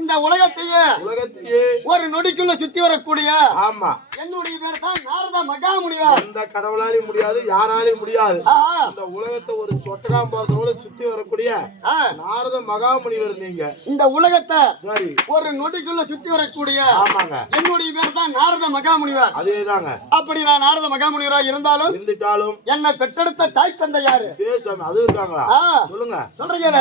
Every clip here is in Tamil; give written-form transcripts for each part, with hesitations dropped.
இந்த உலகத்தையே ஒரு நொடிக்குள்ள சுத்தி வரக்கூடிய ஆமா என்னுடைய பேர் தான் நாரத மகாமுனிவர். எந்த கடவுளாலையும் முடியாது, யாராலையும் முடியாது. இந்த உலகத்தை ஒரு சொட்டகாம்பாரத்தோட சுத்தி வரக்கூடிய நாரத மகாமுனிவர் நீங்க. இந்த உலகத்தை சரி ஒரு நொடிக்குள்ள சுத்தி வரக்கூடிய ஆமாங்க என்னுடைய பேர் தான் நாரத மகாமுனிவர். அதேதாங்க. அப்படி நான் நாரத மகாமுனிவரா இருந்தாலும் என்னை பெற்றெடுத்த தாய் தந்தை யாரு? அது இருக்காங்களா? சொல்லுங்க. சொல்றீங்க.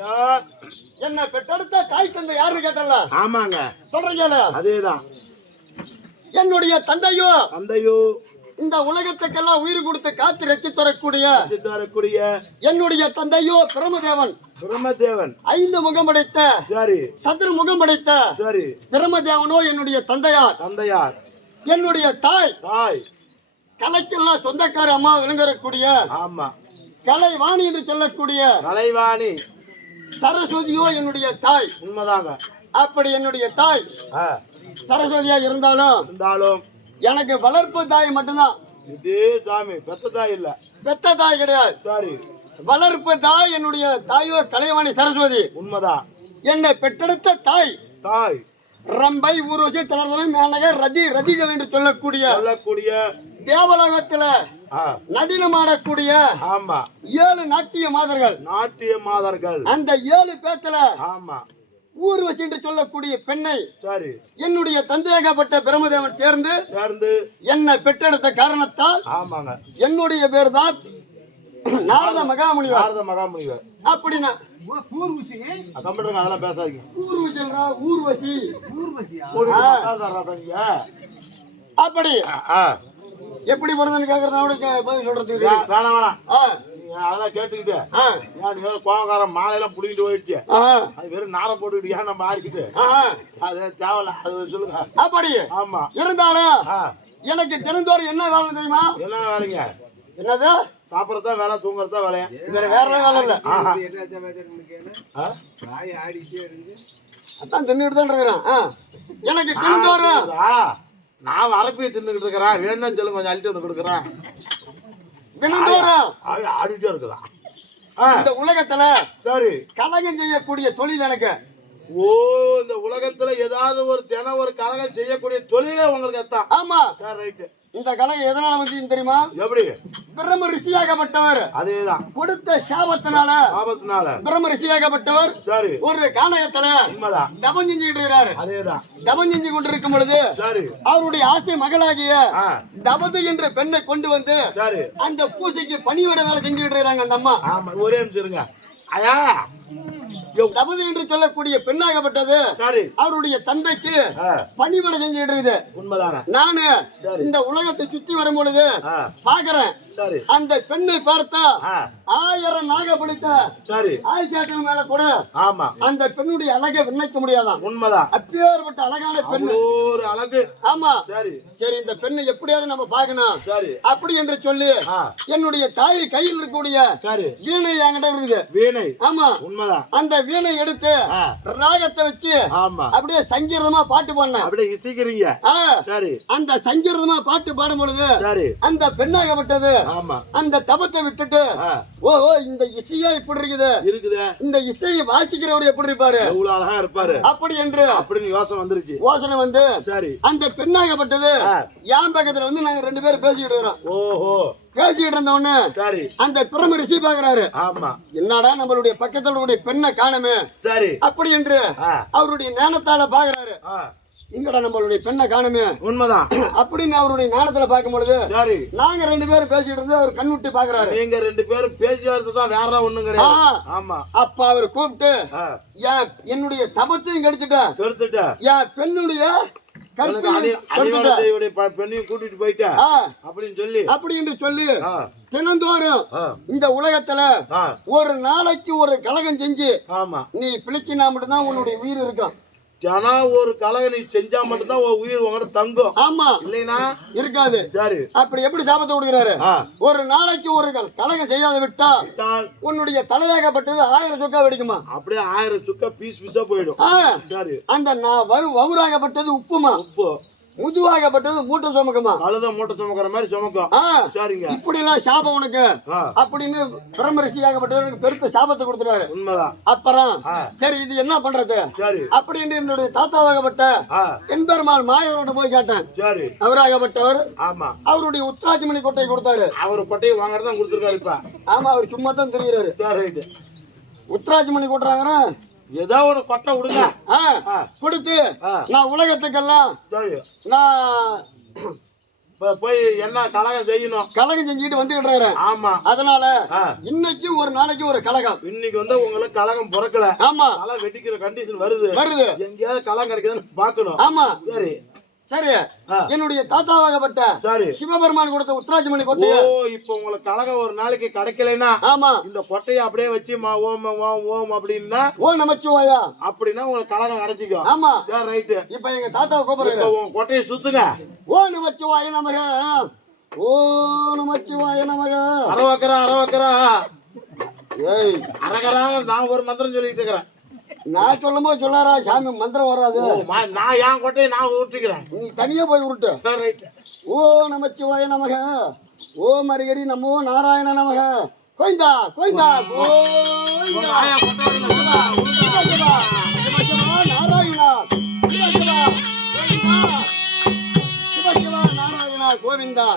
ஐயா என்ன பெற்றெடுத்த தாய் தந்தை யாருன்னு கேட்டல ஆமாங்க சொல்றீங்க. அதேதான். என்னுடைய தந்தையோ தந்தையோ இந்த உலகத்துக்கெல்லாம் உயிர் கொடுத்து காத்து ரச்சி தரக்கூடிய என்னுடைய தந்தையோ பிரமதேவன். பிரம்மதேவன் 5 முகம் படைத்த சரி சதுர முகம் படைத்த சரி பிரமதேவனோ என்னுடைய தந்தையார். தந்தையார் என்னுடைய தாய் தாய் கலைக்கெல்லாம் சொந்தக்கார அம்மா விளங்கக்கூடிய ஆமா கலைவாணி என்று சொல்லக்கூடிய கலைவாணி சரஸ்வதியோ என்னுடைய தாய். உண்மைதாங்க. அப்படி என்னுடைய தாய் சரஸ்வதியா இருந்தாலும் எனக்கு வளர்ப்பு தாய் மட்டும்தான். இதே சாமி பெத்த தாய் இல்ல. பெத்த தாய் கிடையாது. சரி வளர்ப்பு தாய் என்னுடைய தாயோ கலைவாணி சரஸ்வதி. உண்மைதான். என்னை பெற்றெடுத்த தாய் தாய் ரம்பை ஊர்வசி தளர்தலை மேனகர் ரதிகம் என்று சொல்லக்கூடிய தேவலோகத்துல நடினமாடக்கூடிய ஆமா 7 நாட்டிய மாதர்கள். அந்த 7 பேத்துல ஆமா ஊர்வசி என்று சொல்லக்கூடிய பெண்ணை சரி என்னுடைய தந்தையாகப்பட்ட பிரம்மதேவன் சேர்ந்து என்னை பெற்றெடுத்த காரணத்தால் ஆமாங்க என்னுடைய பேர் தான் நாரத மகாமுனிவர். அப்படின்னா அதெல்லாம் பேசாதீங்க. ஊர்வசி அப்படி எப்படி வருதுன்னு கேக்குறத பதில் சொல்றதுக்கு அதெல்லாம் கேட்டுக்கிட்டு கோவக்காரன் மாலையெல்லாம் புடிக்கிட்டு போயிடுச்சு. அது வெறும் நாளை போட்டுக்கிட்டு ஏன் நம்ம ஆடிக்கிட்டு அது தேவையில்ல. அது சொல்லுங்க. அப்படி ஆமா இருந்தாலும் எனக்கு தெரிந்தோர் என்ன வேலை தெரியுமா? என்ன வேலைங்க? என்னது? சாப்பிடறதா வேலை, தூங்குறதா வேலையா? வேற வேலை இல்ல. அதான் தின்னுட்டு தான் இருக்கிறேன். எனக்கு தெரிந்தோர் நான் அரப்பியை தின்னுக்கிட்டு இருக்கிறேன். வேணும்னு சொல்லுங்க, கொஞ்சம் அழிட்டு வந்து கொடுக்குறேன். ஆடிட்டே இருக்குதா இந்த உலகத்துல? சரி கலகம் செய்யக்கூடிய தொழில் எனக்கு. ஓ, இந்த உலகத்துல ஏதாவது ஒரு கலகம் செய்யக்கூடிய தொழிலே உங்களுக்கு எத்தான். ஆமா ரைட். இந்த கலகம் எதனால வந்து தெரியுமா? எப்படி? பிரம்ம ரிஷியாகப்பட்டவர் அதேதான் கொடுத்த சாபத்தினால பிரம்ம ரிஷியாகப்பட்டவர் சரி ஒரு கானகத்துல தபம் செஞ்சுக்கிட்டு இருக்கிறாரு. அதேதான். தபம் செஞ்சு கொண்டிருக்கும் பொழுது அவருடைய ஆசை மகளாகிய தபது என்ற பெண்ணை கொண்டு வந்து அந்த பூசைக்கு பணிவிட வேலை செஞ்சுக்கிட்டு இருக்கிறாங்க அந்த அம்மா. ஒரே நிமிஷம் இருங்க. ஐயா தபது என்று சொல்லக்கூடிய பெண்ணாகப்பட்டது அவருடைய தந்தைக்கு பணிவிட செஞ்சுட்டு இருக்குது. உண்மைதானே. நானு இந்த உலகத்தை சுத்தி வரும் பொழுது பாக்குறேன் அந்த பெண்ணை பார்த்தா 1000 நாக பிடித்த ஆயிஷாட்டின் மேல கூட அந்த பெண்ணுடைய அழகை விண்ணக்க முடியாதான். உண்மைதான். அப்பேற்பட்ட அழகான பெண்ணு ஒரு அழகு. ஆமா சரி இந்த பெண்ணை எப்படியாவது நம்ம பாக்கணும் அப்படி என்று சொல்லி என்னுடைய தாய் கையில் இருக்கக்கூடிய வீணை என்கிட்ட இருக்குது. வீணை. ஆமா உண்மைதான். அந்த வீணை எடுத்து ராகத்தை வச்சு அப்படியே சங்கீதமா பாட்டு பாடினேன். அப்படியே இசைக்கிறீங்க. சரி அந்த சங்கீதமா பாட்டு பாடும் பொழுது அந்த பெண்ணாகப்பட்டது அந்த தபத்தை விட்டுட்டு ஓஹோ இந்த இசையா இப்படி இருக்குது இந்த இசையை வாசிக்கிறவர் எப்படி இருப்பாரு, எவ்வளவு அழகா இருப்பாரு அப்படி என்று அப்படி யோசனை வந்துருச்சு. யோசனை வந்து சரி அந்த பெண்ணாகப்பட்டது என் பக்கத்துல வந்து நாங்க 2 பேரும் பேசிக்கிட்டு இருக்கிறோம். ஓஹோ பேசிக்கிட்டு இருந்த உடனே சரி அந்த பிரம்ம ரிஷி பாக்குறாரு. ஆமா என்னடா நம்மளுடைய பக்கத்துல பெண்ணை காணமே சரி அப்படி என்று அவருடைய ஞானத்தால பாக்குறாரு. இங்கடா நம்மளுடைய பெண்ணை காணுமே. உண்மைதான். அப்படின்னு அவருடைய ஞானத்துல பார்க்கும் பொழுது நாங்க 2 பேரும் பேசிட்டு இருந்து அவர் கண் விட்டு பாக்குறாரு. நீங்க 2 பேரும் பேசி வரதுதான் வேற ஒண்ணும் கிடையாது. ஆமா அப்ப அவர் கூப்பிட்டு என்னுடைய தபத்தையும் கெடுத்துட்ட என் பெண்ணுடைய பெண்ணையும் கூட்டிட்டு போயிட்டேன் அப்படின்னு சொல்லி தினந்தோறும் இந்த உலகத்துல ஒரு நாளைக்கு ஒரு கலகம் செஞ்சு நீ பிழைச்சினா மட்டும்தான் உன்னுடைய உயிர் இருக்கும். ஜனா ஒரு கலகம் நீ செஞ்சா மட்டும்தான் உயிர் உங்கள்ட்ட தங்கும். ஆமா இல்லைன்னா இருக்காது. அப்படி எப்படி சாபத்தை கொடுக்கிறாரு? ஒரு நாளைக்கு ஒரு கலகம் செய்யாத விட்டா உன்னுடைய தலையாகப்பட்டது 1000 சுக்கா வெடிக்குமா. அப்படியே 1000 சுக்கா பீஸா போயிடும். அந்த வவுராகப்பட்டது உப்புமா. உப்பு முதுவாகப்பட்டது மூட்டை சுமக்குமா. அதுதான் மூட்டை சுமக்கிற மாதிரி சுமக்கும். சரிங்க இப்படி எல்லாம் சாபம் உனக்கு அப்படின்னு பிரம்ம ரிஷியாகப்பட்டவனுக்கு பெருத்த சாபத்தை கொடுத்துட்டாரு. உண்மைதான். அப்புறம் சரி இது என்ன பண்றது அப்படின்னு என்னுடைய தாத்தாவாகப்பட்ட என்பெருமாள் மாயவரோட போய் கேட்டேன். அவராகப்பட்டவர் அவருடைய உத்ராஜமணி கொட்டை கொடுத்தாரு. அவரு கொட்டையை வாங்கறதான் கொடுத்துருக்காரு. இப்ப ஆமா அவர் சும்மா தான் தெரிகிறாரு. உத்ராஜமணி கொட்டுறாங்க ஏதோ ஒரு கொட்டை விடுங்க கொடுத்து நான் உலகத்துக்கெல்லாம் நான் போய் என்ன கலகம் செய்யணும். கலகம் செஞ்சுட்டு வந்துகிட்டு இருக்கிறேன். ஆமா. அதனால இன்னைக்கு ஒரு நாளைக்கு ஒரு கலகம். இன்னைக்கு வந்து உங்களுக்கு கலகம் பிறக்கல. ஆமா. தலை வெட்டிக்கிற கண்டிஷன் வருது. எங்கேயாவது கலகம் கிடைக்குதுன்னு பாக்கணும். ஆமா. சரி சரி. என்னுடைய தாத்தாவாகப்பட்ட சிவபெருமான் கொடுத்த உத்தராஜமணி கொட்டை. ஓ, இப்போ உங்களுக்கு கலகம் ஒரு நாளைக்கு கிடைக்கலன்னா ஆமா இந்த கொட்டையை அப்படியே வச்சு ஓம் ஓம் ஓம் அப்படின்னா ஓ நமச்சிவாயா அப்படின்னா உங்களுக்கு கலகம் கிடைச்சிக்கும். ஆமா. சரி ரைட்டு. இப்ப எங்க தாத்தாவை கூப்பிடுங்க. உங்க கொட்டையை சுத்துங்க. ஓ நமச்சிவாய நமக. ஓ நமச்சிவாய நமக. அரவக்கரா ஏய் அரகரா நான் ஒரு மந்திரம் சொல்லிட்டு இருக்கிறேன். நான் சொல்லும்போது சொல்லாரா சாமி மந்திரம் வராது. நான் என் கொட்டையை நான் ஊற்றிக்கிறேன். நீ தனியா போய் விட்டு. ரைட். ஓ நமச்சிவாய நமக. ஓ மரிகரி நமோ நாராயண நமக. கோயிந்தா கோயிந்தா கோயிந்தா நாராயணா சிவசிவா நாராயணா கோவிந்தா.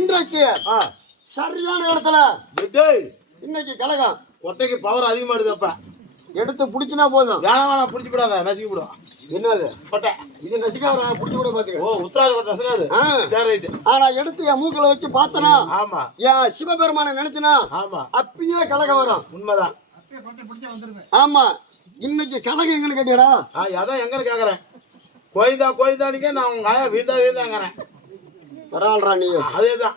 இன்றைக்கு சரியான இடத்துல இன்னைக்கு கலகம். கொட்டைக்கு பவர் அதிகமா இருக்குப்ப. எடுத்து பிடிச்சினா போதும். வேணாம் பிடிச்சி விடாத, நசுக்கி விடும். என்னது கொட்டை இது நசிக்காத பிடிச்சி விட பாத்துக்க. ஓ உத்தராஜ கொட்டை நசுக்காது. சரி ரைட். ஆனா எடுத்து என் மூக்கில வச்சு பார்த்தனா ஆமா என் சிவபெருமான நினைச்சனா ஆமா அப்பயே கலகம் வரும். உண்மைதான். ஆமா. இன்னைக்கு கலகம் எங்கன்னு கேட்டியடா? அதான் எங்கன்னு கேக்குறேன். கோயிதானிக்கே நான் உங்க ஆயா வீந்தாங்கிறேன். பரவாயில்லடா நீ. அதேதான்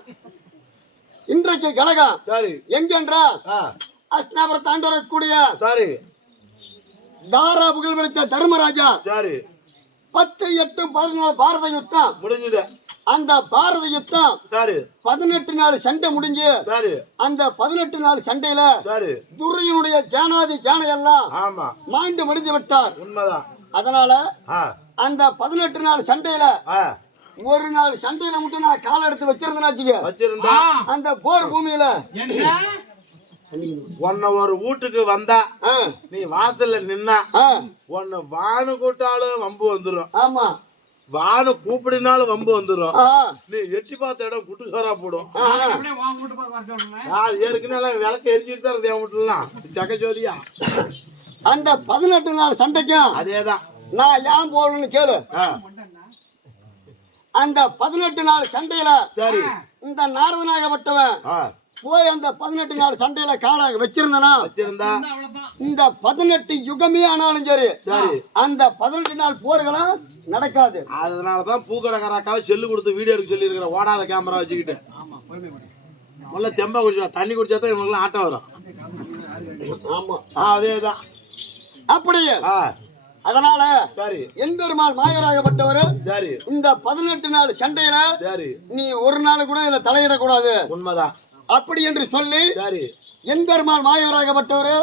இன்றைக்கு கலகம். சரி. எங்கென்றா அஸ்னாபுரம் தாண்டவரக்கூடிய சரி தாரா புகழ் பெற்ற தர்மராஜா. சரி. 10/8/14 பாரத யுத்தம் முடிஞ்சது. அந்த பாரத யுத்தம் சரி 18 நாள் சண்டை முடிஞ்சு. சரி. அந்த 18 நாள் சண்டையில சரி துரையனுடைய ஜானாதி ஜானை எல்லாம் ஆமா மாண்டு முடிஞ்சு விட்டார். உண்மைதான். அதனால அந்த 18 நாள் சண்டையில ஒரு நாள் சண்டையில மட்டும் நான் கால எடுத்து வச்சிருந்தா அந்த போர் பூமியில உன்னை ஒரு வீட்டுக்கு வந்தா நீ வாசல்ல நின்னா உன்னை வானு கூட்டாலும் வம்பு வந்துடும். ஆமா. வானு கூப்பிடினாலும் வம்பு வந்துடும். நீ எட்டி பார்த்த இடம் குட்டுசோரா போடும். ஏற்கனவே விளக்க எரிஞ்சிட்டு தான் இருந்தேன் வீட்டுலாம் சக்கச்சோதியா. அந்த 18 நாள் சண்டைக்கும் அதேதான் நான் ஏன் போகணும்னு கேளு. அந்த 18 நாள் சண்டையில சரி இந்த நாரதனாகப்பட்டவன் போய் அந்த 18 நாள் சண்டையில கால வச்சிருந்தா இந்த 18 யுகமே ஆனாலும் சரி அந்த 18 நாள் போர்களும் நடக்காது. அதனாலதான் பூக்கடக்காராக்காவை செல்லு கொடுத்து வீடியோ எடுக்க சொல்லி இருக்கிற ஓடாத கேமரா வச்சுக்கிட்டு. முதல்ல தெம்பா குடிச்சா தண்ணி குடிச்சா தான் இவங்களுக்கு ஆட்டம் வரும். ஆமா அதேதான் அப்படியே. அதனால சரி எம்பெருமான் மாயராகப்பட்டவர் சரி இந்த 18 நாள் சண்டையில சரி நீ ஒரு நாள் கூட இதுல தலையிடக்கூடாது. உண்மைதான். அப்படி என்று சொல்லி சரி எம்பெருமான் மாயவராகப்பட்டவரு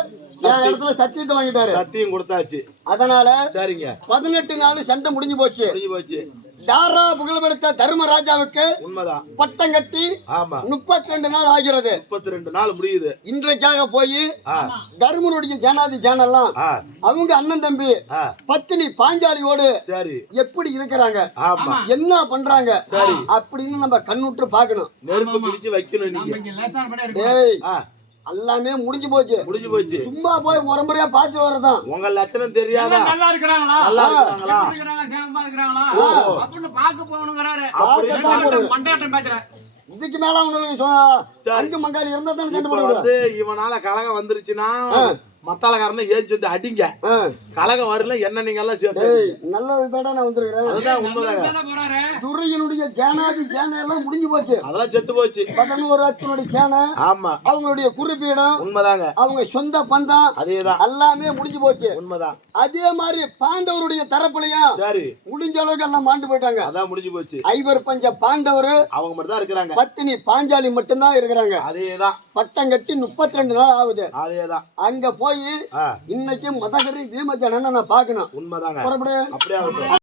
என் இடத்துல சத்தியத்தை வாங்கிட்டாரு. சத்தியம் கொடுத்தாச்சு. அதனால சரிங்க 18 நாள் சண்டை முடிஞ்சு போச்சு. தாரா புகழ்பெடுத்த தர்மராஜாவுக்கு உண்மைதான் பட்டம் கட்டி 32 நாள் ஆகிறது. 32 நாள் முடியுது. இன்றைக்காக போய் தர்மனுடைய ஜனாதி ஜானெல்லாம் அவங்க அண்ணன் தம்பி பத்தினி பாஞ்சாலியோடு சரி எப்படி இருக்கிறாங்க என்ன பண்றாங்க அப்படின்னு நம்ம கண்ணுற்று பார்க்கணும். நெருப்பு பிடிச்சு வைக்கணும். நீங்க எல்லாமே முடிஞ்சு போச்சு. சும்மா போய் முறையா பாத்து வரதான். உங்க லட்சணம் தெரியாதா? நல்லா இருக்கிறாங்களா அப்படின்னு பாக்க போகணுங்கிறாரு. மண்டாட்டம் பேசுறேன். இதுக்கு மேல அவங்களுக்கு மங்காளி இருந்தா தான் இவனால கலகம் வந்துருச்சுன்னா மத்தாளக்காரனை ஏஞ்சி வந்து அடிங்க. கலகம் வரல என்ன நீங்க எல்லாம் சேர்த்து நல்லது நான் வந்திருக்கிறேன். அதுதான் உண்மைதாங்க. துரையனுடைய ஜானாதி ஜானை எல்லாம் முடிஞ்சு போச்சு. அதெல்லாம் செத்து போச்சு. பட்டனூராத்தினுடைய சேனை ஆமா அவங்களுடைய குறிப்பீடம் உண்மைதாங்க. அவங்க சொந்த பந்தம் அதேதான் எல்லாமே முடிஞ்சு போச்சு. உண்மைதான். அதே மாதிரி பாண்டவருடைய தரப்புலையும் சரி முடிஞ்ச அளவுக்கு எல்லாம் மாண்டு போயிட்டாங்க. அதான் முடிஞ்சு போச்சு. ஐவர் பஞ்ச பாண்டவர் அவங்க மட்டும் தான் இருக்கிறாங்க. பத்தினி பாஞ்சாலி மட்டும்தான் இருக்கிறாங்க. அதேதான். பட்டம் கட்டி 32 நாள் ஆகுது. அதேதான். அங்க போய் இன்னைக்கு மதகரி பீமஜனன் நான் பாக்கணும். உண்மைதாங்க. அப்படியே